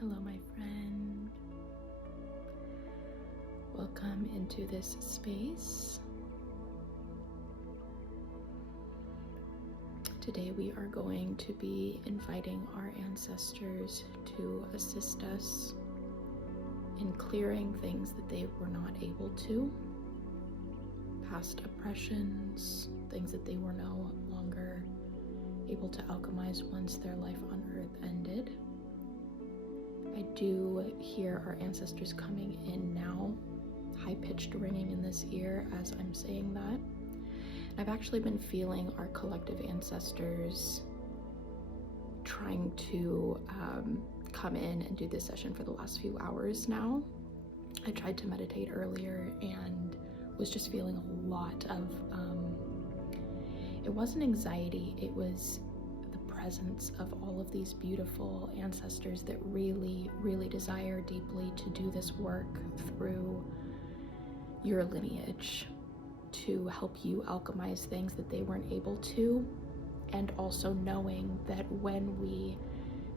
Hello, my friend. Welcome into this space. Today we are going to be inviting our ancestors to assist us in clearing things that they were not able to, past oppressions, things that they were no longer able to alchemize once their life on earth ended. I do hear our ancestors coming in now, high-pitched ringing in this ear as I'm saying that. I've actually been feeling our collective ancestors trying to come in and do this session for the last few hours now. I tried to meditate earlier and was just feeling a lot of, it wasn't anxiety, it was the presence of all of these beautiful ancestors that really, really desire deeply to do this work through your lineage, to help you alchemize things that they weren't able to, and also knowing that when we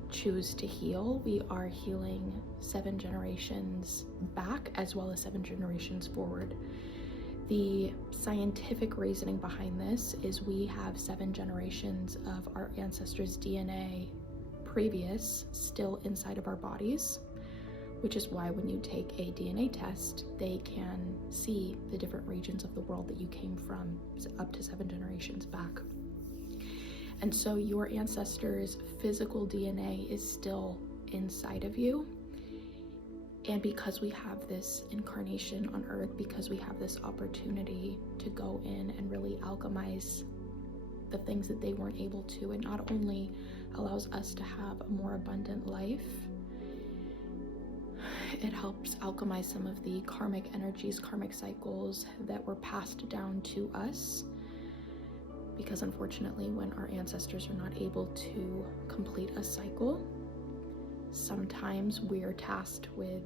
choose to heal, we are healing 7 generations back as well as 7 generations forward. The scientific reasoning behind this is we have 7 generations of our ancestors' DNA previous still inside of our bodies, which is why when you take a DNA test, they can see the different regions of the world that you came from up to 7 generations back. And so your ancestors' physical DNA is still inside of you. And because we have this incarnation on earth, because we have this opportunity to go in and really alchemize the things that they weren't able to, it not only allows us to have a more abundant life, it helps alchemize some of the karmic energies, karmic cycles that were passed down to us. Because unfortunately, when our ancestors are not able to complete a cycle, sometimes we're tasked with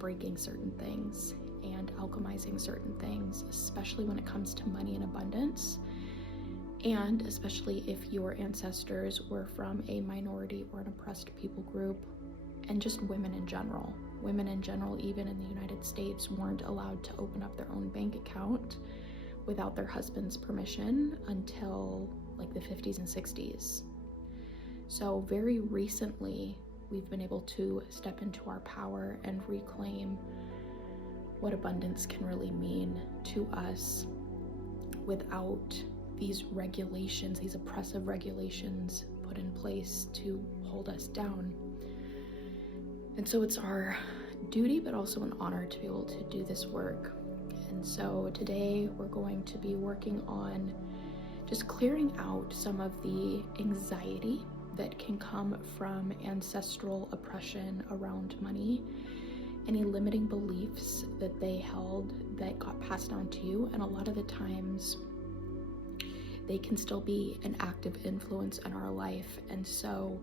breaking certain things and alchemizing certain things, especially when it comes to money and abundance. And especially if your ancestors were from a minority or an oppressed people group, and just women in general. Women in general, even in the United States, weren't allowed to open up their own bank account without their husband's permission until like the 50s and 60s. So very recently, we've been able to step into our power and reclaim what abundance can really mean to us without these regulations, these oppressive regulations put in place to hold us down. And so it's our duty, but also an honor to be able to do this work. And so today we're going to be working on just clearing out some of the anxiety that can come from ancestral oppression around money, any limiting beliefs that they held that got passed down to you. And a lot of the times they can still be an active influence in our life. And so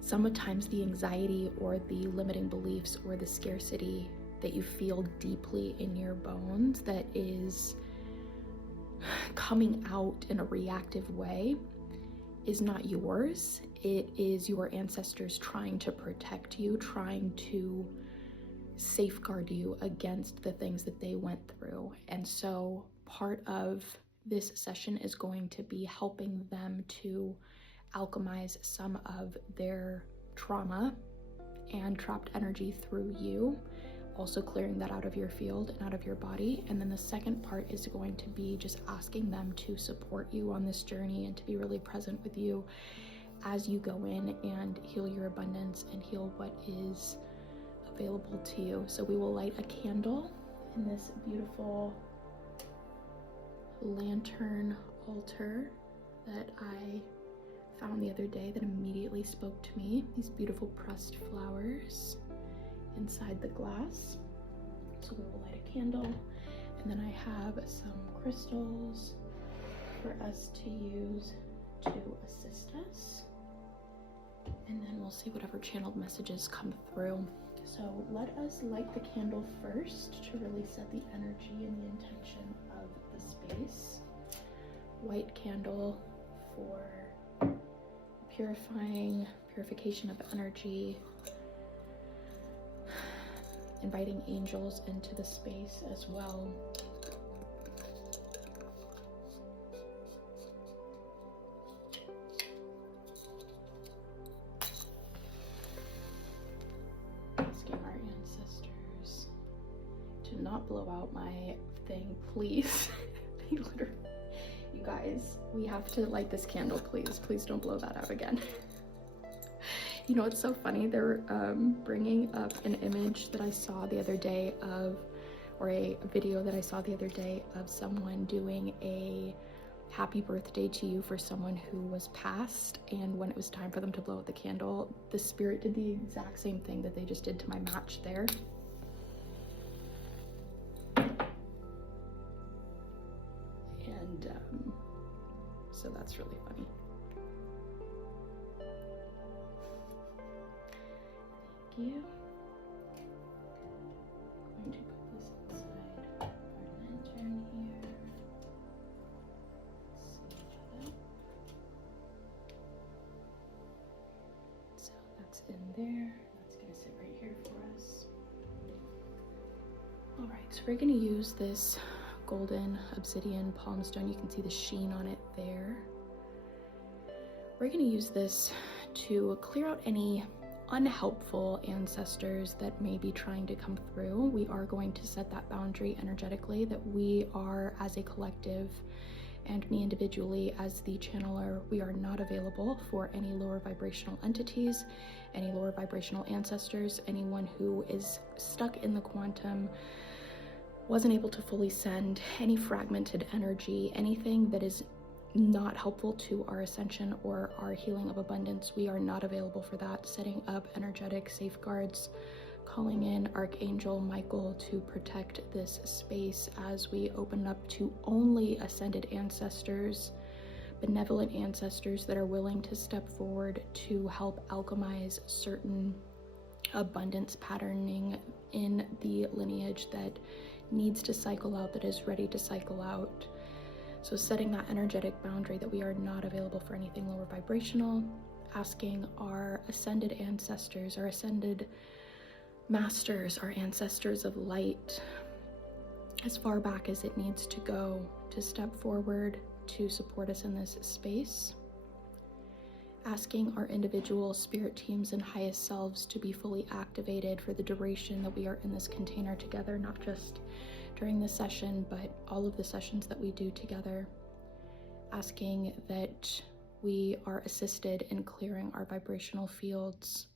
sometimes the anxiety or the limiting beliefs or the scarcity that you feel deeply in your bones that is coming out in a reactive way is not yours. It is your ancestors trying to protect you, trying to safeguard you against the things that they went through. And so part of this session is going to be helping them to alchemize some of their trauma and trapped energy through you, also clearing that out of your field and out of your body. And then the second part is going to be just asking them to support you on this journey and to be really present with you as you go in and heal your abundance and heal what is available to you. So we will light a candle in this beautiful lantern altar that I found the other day that immediately spoke to me. These beautiful pressed flowers inside the glass. So we will light a candle, and then I have some crystals for us to use to assist us, and then we'll see whatever channeled messages come through. So let us light the candle first to really set the energy and the intention of the space. White candle for purification of energy, inviting angels into the space as well. Asking our ancestors to not blow out my thing, please. They literally, you guys, we have to light this candle, please. Please don't blow that out again. You know, it's so funny. They're bringing up an image that I saw the other day of, or a video that I saw the other day of someone doing a happy birthday to you for someone who was passed. And when it was time for them to blow out the candle, the spirit did the exact same thing that they just did to my match there. And so that's really funny. Thank you. I'm going to put this inside our lantern here. So that's in there. That's going to sit right here for us. All right, so we're going to use this golden obsidian palm stone. You can see the sheen on it there. We're going to use this to clear out any unhelpful ancestors that may be trying to come through. We are going to set that boundary energetically that we are, as a collective, and me individually as the channeler, we are not available for any lower vibrational entities, any lower vibrational ancestors, anyone who is stuck in the quantum, wasn't able to fully send, any fragmented energy, anything that is not helpful to our ascension or our healing of abundance. We are not available for that. Setting up energetic safeguards, calling in Archangel Michael to protect this space as we open up to only ascended ancestors, benevolent ancestors that are willing to step forward to help alchemize certain abundance patterning in the lineage that needs to cycle out, that is ready to cycle out. So setting that energetic boundary that we are not available for anything lower vibrational, asking our ascended ancestors, our ascended masters, our ancestors of light, as far back as it needs to go, to step forward to support us in this space. Asking our individual spirit teams and highest selves to be fully activated for the duration that we are in this container together, not just during this session, but all of the sessions that we do together. Asking that we are assisted in clearing our vibrational fields.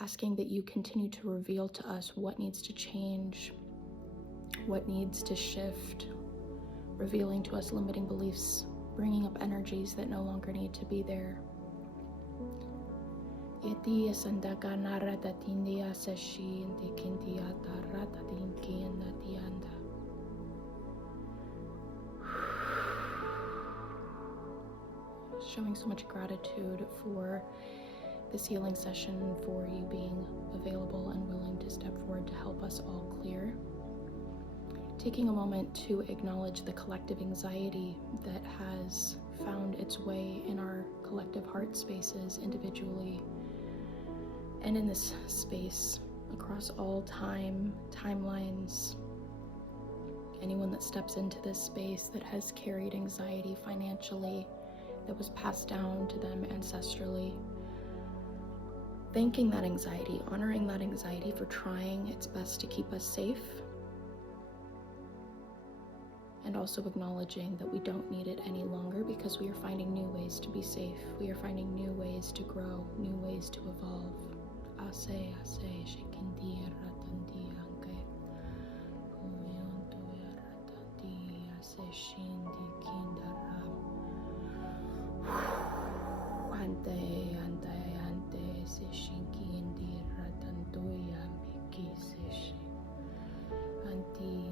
Asking that you continue to reveal to us what needs to change, what needs to shift, revealing to us limiting beliefs, bringing up energies that no longer need to be there. Showing so much gratitude for this healing session, for you being available and willing to step forward to help us all clear. Taking a moment to acknowledge the collective anxiety that has found its way in our collective heart spaces individually and in this space across all timelines. Anyone that steps into this space that has carried anxiety financially, that was passed down to them ancestrally. Thanking that anxiety, honoring that anxiety for trying its best to keep us safe. And also acknowledging that we don't need it any longer because we are finding new ways to be safe. We are finding new ways to grow, new ways to evolve.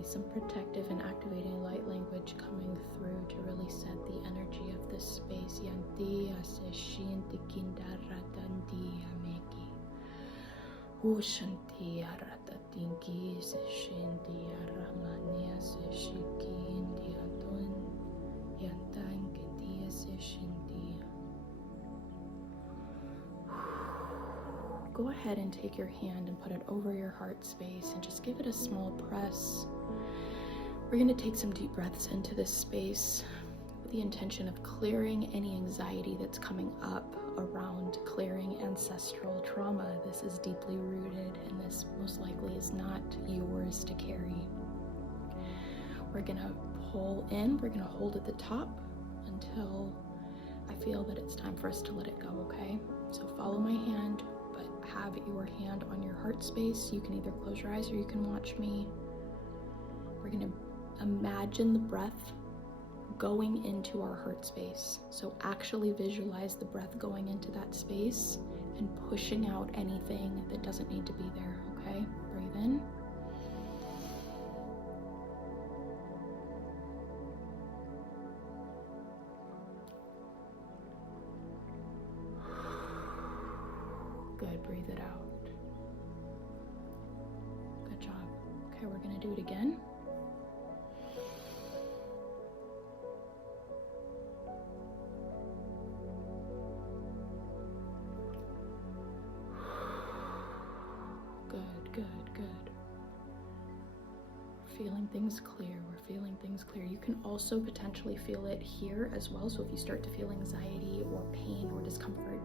Some protective and activating light language coming through to really set the energy of this space. go ahead and take your hand and put it over your heart space and just give it a small press. We're going to take some deep breaths into this space with the intention of clearing any anxiety that's coming up around clearing ancestral trauma. This is deeply rooted, and this most likely is not yours to carry. We're going to pull in, we're going to hold at the top until I feel that it's time for us to let it go, okay? So follow my hand, but have your hand on your heart space. You can either close your eyes or you can watch me. We're going to imagine the breath going into our heart space. So actually visualize the breath going into that space and pushing out anything that doesn't need to be there, okay? Breathe in. Good, breathe it out. Good job. Okay, we're gonna do it again. Good. We're feeling things clear. We're feeling things clear. You can also potentially feel it here as well. So if you start to feel anxiety or pain or discomfort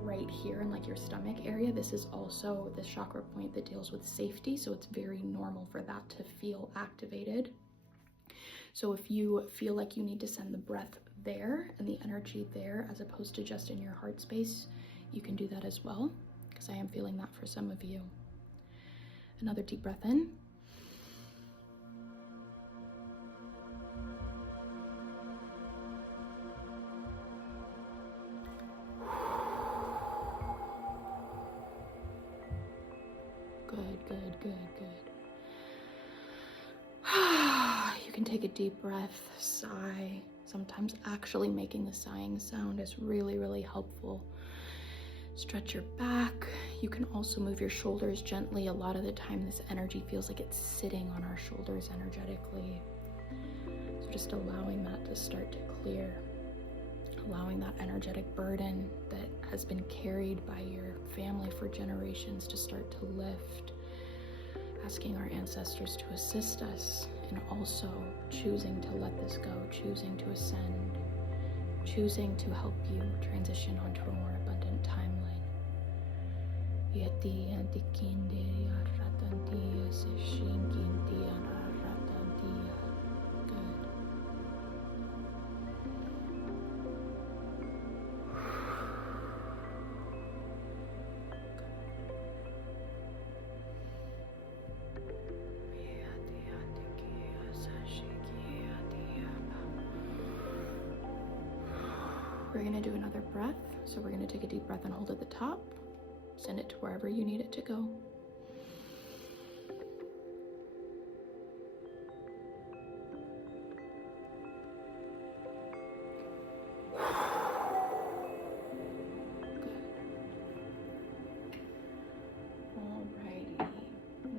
right here in like your stomach area, this is also the chakra point that deals with safety. So it's very normal for that to feel activated. So if you feel like you need to send the breath there and the energy there as opposed to just in your heart space, you can do that as well, because I am feeling that for some of you. Another deep breath in. Good. You can take a deep breath, sigh. Sometimes actually making the sighing sound is really, really helpful. Stretch your back. You can also move your shoulders gently. A lot of the time this energy feels like it's sitting on our shoulders energetically. So just allowing that to start to clear. Allowing that energetic burden that has been carried by your family for generations to start to lift. Asking our ancestors to assist us, and also choosing to let this go, choosing to ascend, choosing to help you transition onto a more abundant timeline. We're going to do another breath. So we're going to take a deep breath and hold at the top. Send it to wherever you need it to go. Alrighty.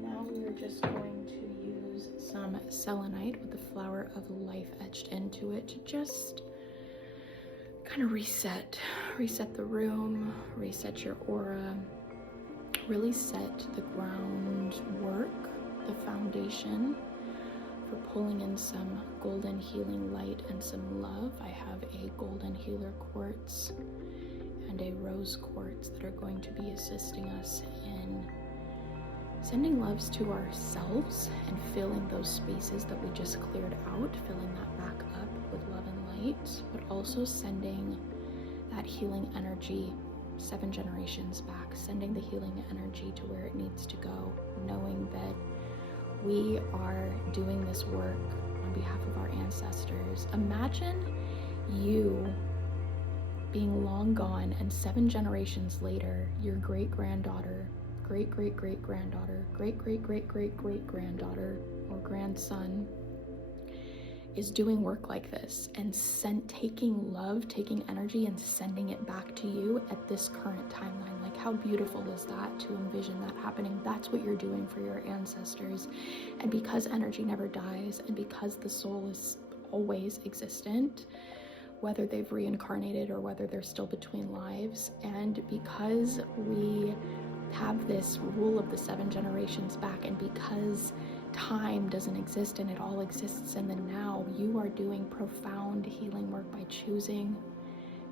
Now we're just going to use some selenite with the flower of life etched into it to just kind of reset the room, reset your aura, really set the groundwork, the foundation for pulling in some golden healing light and some love. I have a golden healer quartz and a rose quartz that are going to be assisting us in sending loves to ourselves and filling those spaces that we just cleared out, filling that back up with love and light, but also sending that healing energy 7 generations back, sending the healing energy to where it needs to go, knowing that we are doing this work on behalf of our ancestors. Imagine you being long gone and 7 generations later, your great-granddaughter, great-great-great-granddaughter, great-great-great-great-great-granddaughter or grandson is doing work like this and taking love, taking energy and sending it back to you at this current timeline. Like, how beautiful is that to envision that happening? That's what you're doing for your ancestors. And because energy never dies, and because the soul is always existent, whether they've reincarnated or whether they're still between lives, and because we have this rule of the 7 generations back, and because time doesn't exist and it all exists in the now, you are doing profound healing work by choosing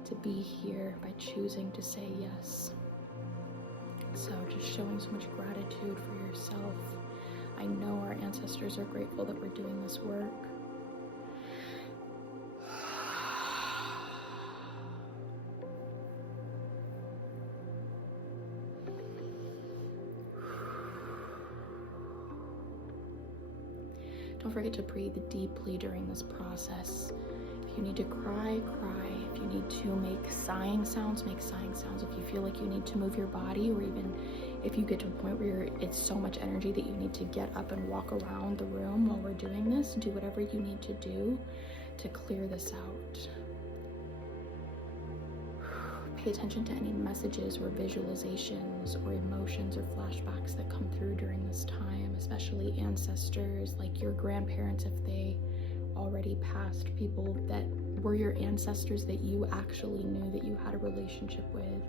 to be here, by choosing to say yes. So just showing so much gratitude for yourself. I know our ancestors are grateful that we're doing this work. Don't forget to breathe deeply during this process. If you need to cry, cry. If you need to make sighing sounds, make sighing sounds. If you feel like you need to move your body, or even if you get to a point where it's so much energy that you need to get up and walk around the room while we're doing this, do whatever you need to do to clear this out. Pay attention to any messages or visualizations or emotions or flashbacks that come through during this time, especially ancestors, like your grandparents, if they already passed, people that were your ancestors that you actually knew, that you had a relationship with.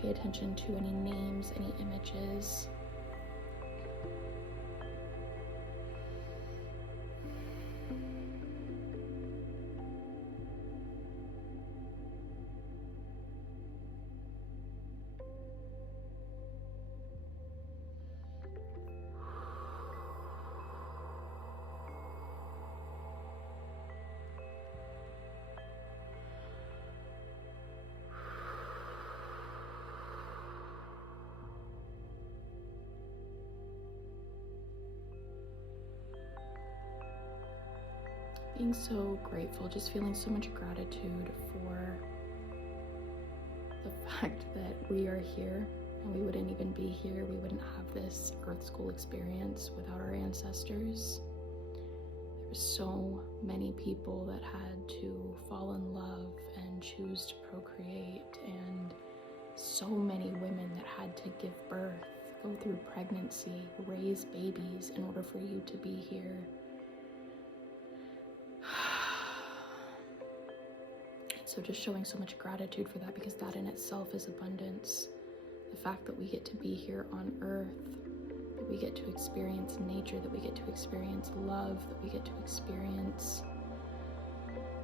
Pay attention to any names, any images. Being so grateful, just feeling so much gratitude for the fact that we are here, and we wouldn't even be here, we wouldn't have this Earth School experience without our ancestors. There were so many people that had to fall in love and choose to procreate, and so many women that had to give birth, go through pregnancy, raise babies in order for you to be here. So just showing so much gratitude for that, because that in itself is abundance. The fact that we get to be here on Earth, that we get to experience nature, that we get to experience love, that we get to experience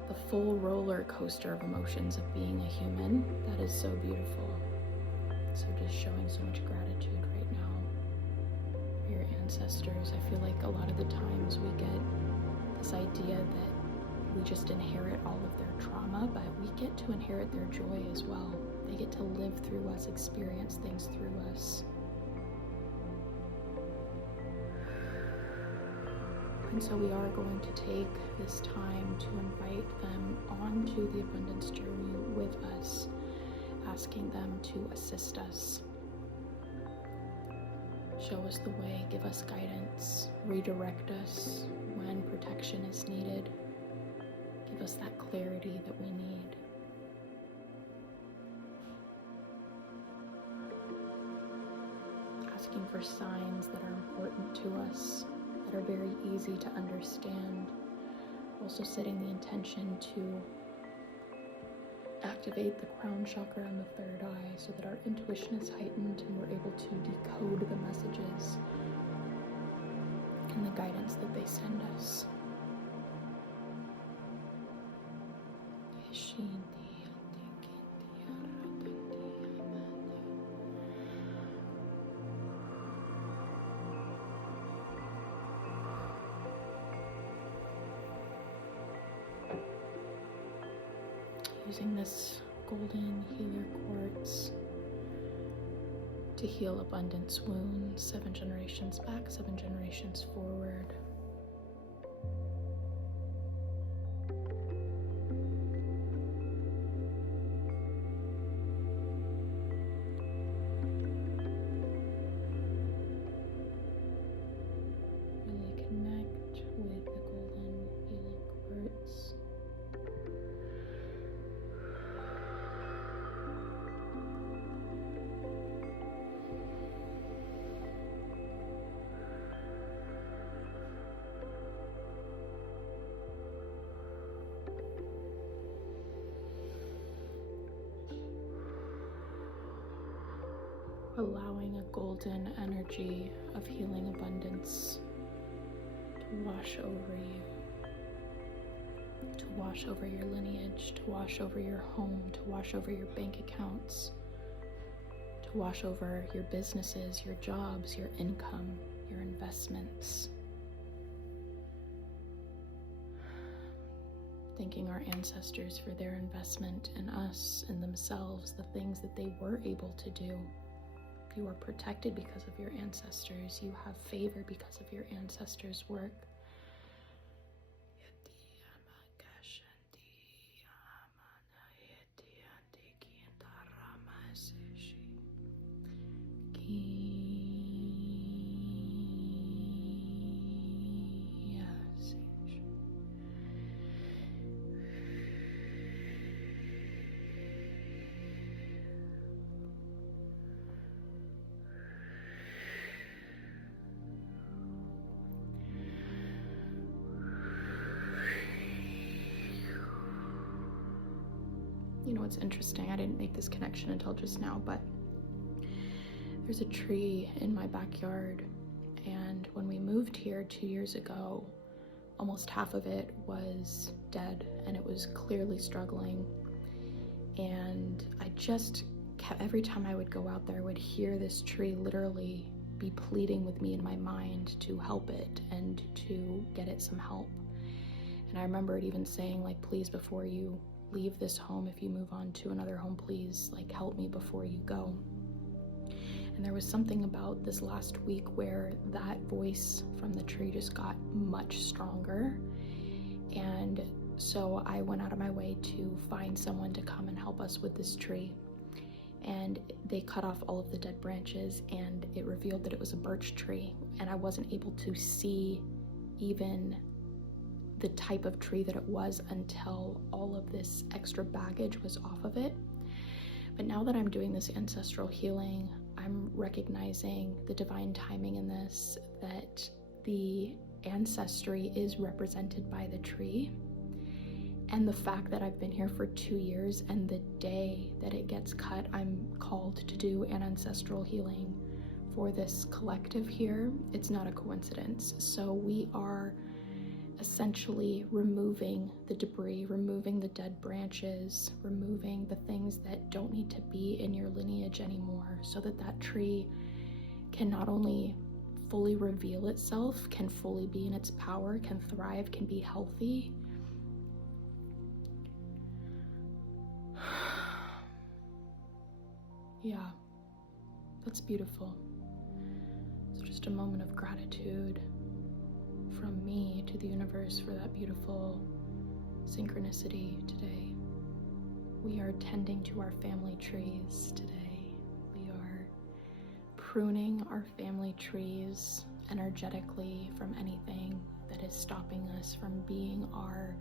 the full roller coaster of emotions of being a human, that is so beautiful. So just showing so much gratitude right now for your ancestors. I feel like a lot of the times we get this idea that we just inherit all of their trauma, but we get to inherit their joy as well. They get to live through us, experience things through us. And so we are going to take this time to invite them onto the abundance journey with us, asking them to assist us. Show us the way, give us guidance, redirect us when protection is needed. Give us that clarity that we need. Asking for signs that are important to us, that are very easy to understand. Also setting the intention to activate the crown chakra and the third eye so that our intuition is heightened and we're able to decode the messages and the guidance that they send us. Using this golden healer quartz to heal abundance wounds, 7 generations back, 7 generations forward. Really connect with the golden healing quartz. allowing a golden energy of healing abundance to wash over you, to wash over your lineage, to wash over your home, to wash over your bank accounts, to wash over your businesses, your jobs, your income, your investments. Thanking our ancestors for their investment in us, in themselves, the things that they were able to do. You are protected because of your ancestors. You have favor because of your ancestors' work. You know, it's interesting, I didn't make this connection until just now, but there's a tree in my backyard, and when we moved here 2 years ago, almost half of it was dead, and it was clearly struggling. And I just kept, every time I would go out there, I would hear this tree literally be pleading with me in my mind to help it and to get it some help. And I remember it even saying, like, please, before you leave this home, if you move on to another home, please, like, help me before you go. And there was something about this last week where that voice from the tree just got much stronger. And so I went out of my way to find someone to come and help us with this tree. And they cut off all of the dead branches, and it revealed that it was a birch tree. And I wasn't able to see even the type of tree that it was until all of this extra baggage was off of it. But now that I'm doing this ancestral healing, I'm recognizing the divine timing in this, that the ancestry is represented by the tree. And the fact that I've been here for 2 years, and the day that it gets cut, I'm called to do an ancestral healing for this collective here. It's not a coincidence. So we are essentially removing the debris, removing the dead branches, removing the things that don't need to be in your lineage anymore, so that that tree can not only fully reveal itself, can fully be in its power, can thrive, can be healthy. Yeah, that's beautiful. So just a moment of gratitude from me to the universe for that beautiful synchronicity today. We are tending to our family trees today. We are pruning our family trees energetically from anything that is stopping us from being our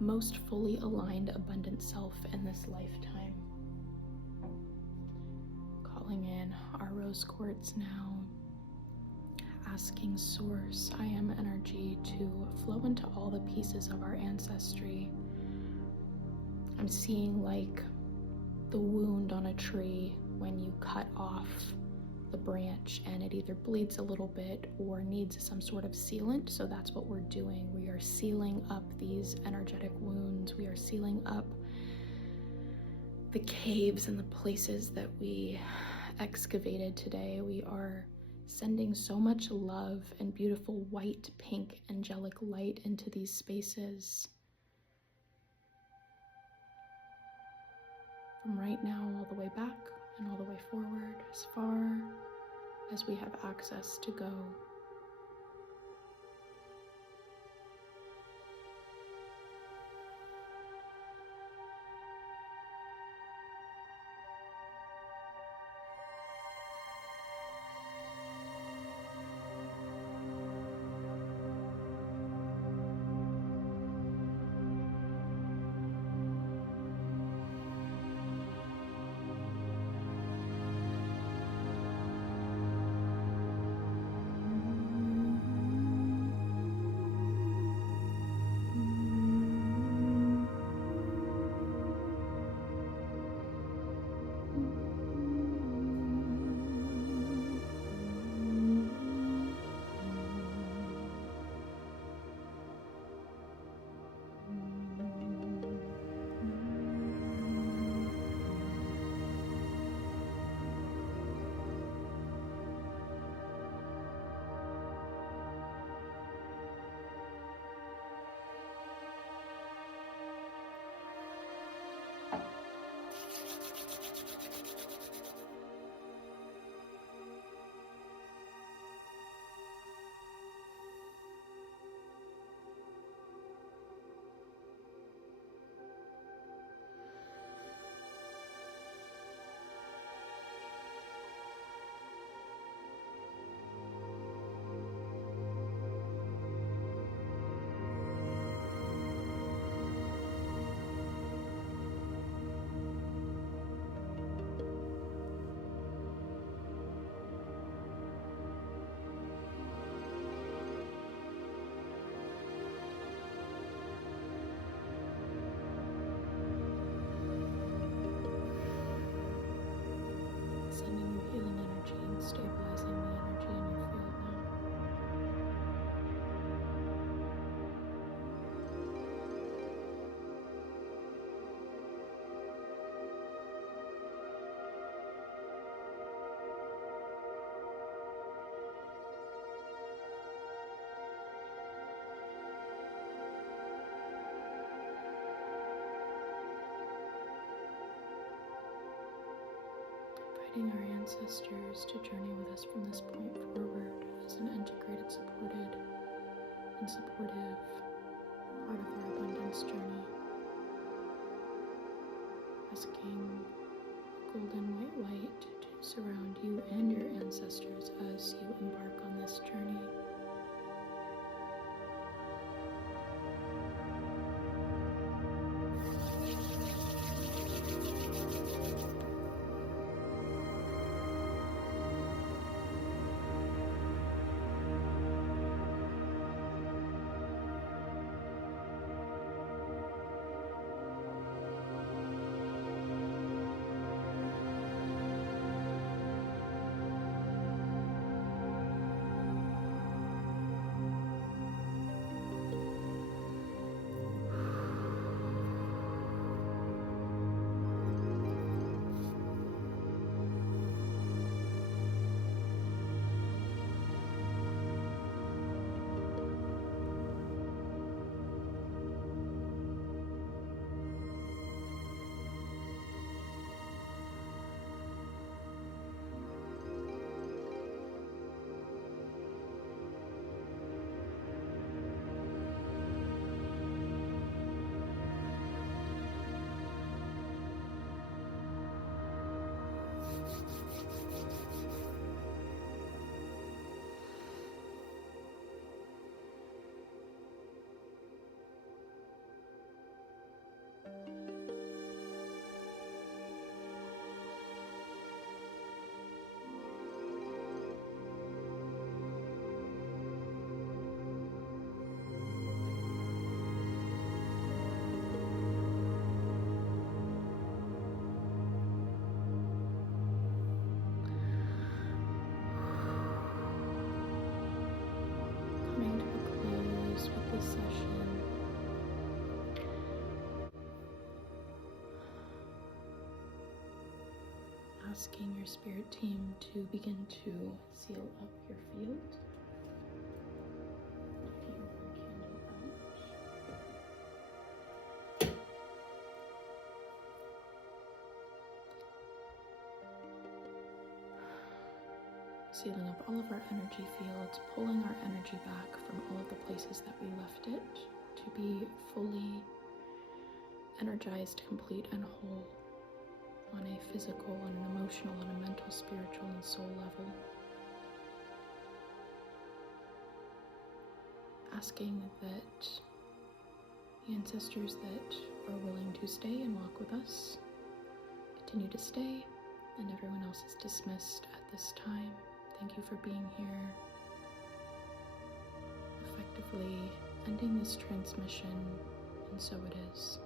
most fully aligned, abundant self in this lifetime. Calling in our rose quartz now, asking Source, I Am Energy, to flow into all the pieces of our ancestry. I'm seeing like the wound on a tree when you cut off the branch and it either bleeds a little bit or needs some sort of sealant. So that's what we're doing. We are sealing up these energetic wounds. We are sealing up the caves and the places that we excavated today. We are sending so much love and beautiful white, pink, angelic light into these spaces. From right now all the way back and all the way forward, as far as we have access to go. inviting our ancestors to journey with us from this point forward as an integrated, supported, and supportive part of our abundance journey. Asking golden white light to surround you and your ancestors as you embark on this journey. Coming to a close with this session, asking your spirit team to begin to seal up your field. Sealing up all of our energy fields, pulling our energy back from all of the places that we left it to be fully energized, complete, and whole on a physical, on an emotional, on a mental, spiritual, and soul level. Asking that the ancestors that are willing to stay and walk with us continue to stay, and everyone else is dismissed at this time. Thank you for being here. Effectively ending this transmission, and so it is.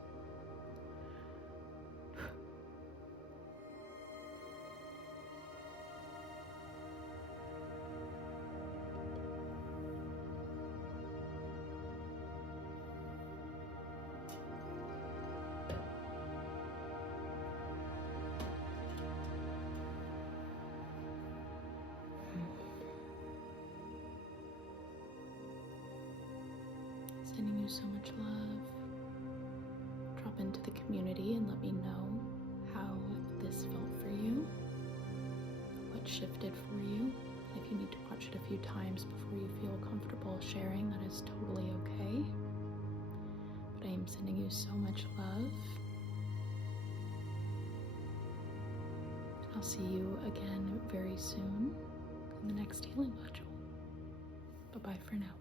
Sending you so much love. Drop into the community and let me know how this felt for you, what shifted for you. If you need to watch it a few times before you feel comfortable sharing, that is totally okay. But I am sending you so much love. I'll see you again very soon in the next healing module. Bye-bye for now.